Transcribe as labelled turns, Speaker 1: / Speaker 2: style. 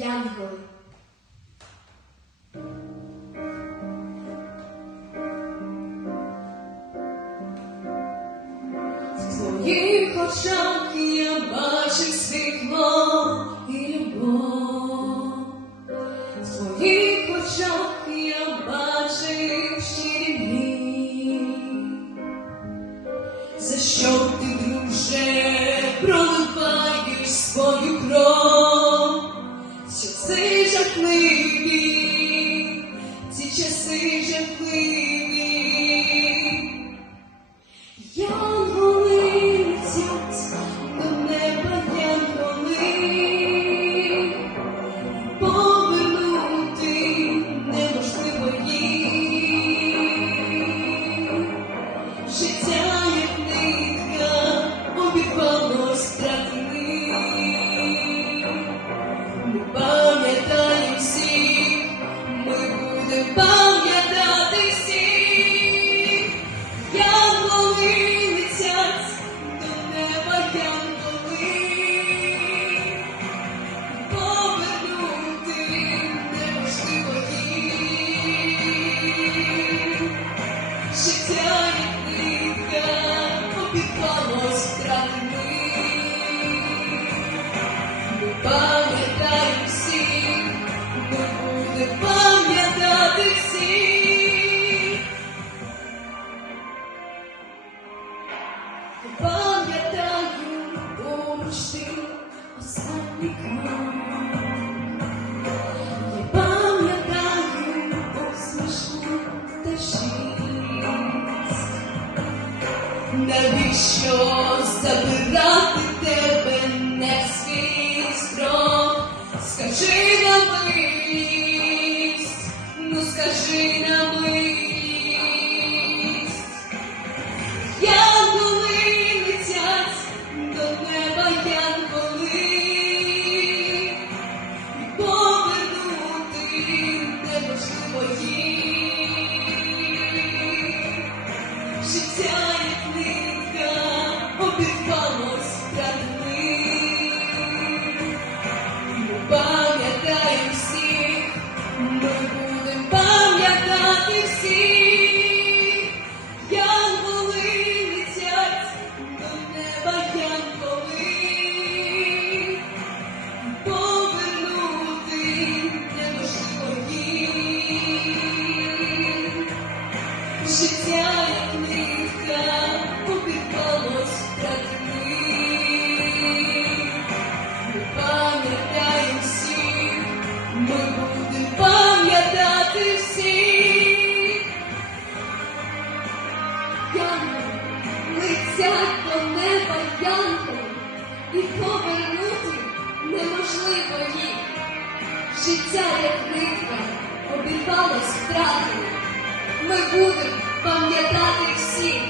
Speaker 1: Янголи.
Speaker 2: В твоїх очах я бачив світло і любов. В твоїх очах я бачив щирі. За що ти, друже, проливаєш свою кров? Що це будемо пам'ятати всіх. Навіщо забирати тебе не свій строк? Скажи на ну скажи на обірвалось втратили. Ми всіх, ми будемо пам'ятати всіх. Янголи летять до неба, янголи, повернути
Speaker 1: і повернути неможливо їх. Життя як нитка обірвалось втратили. Ми будемо пам'ятати всіх.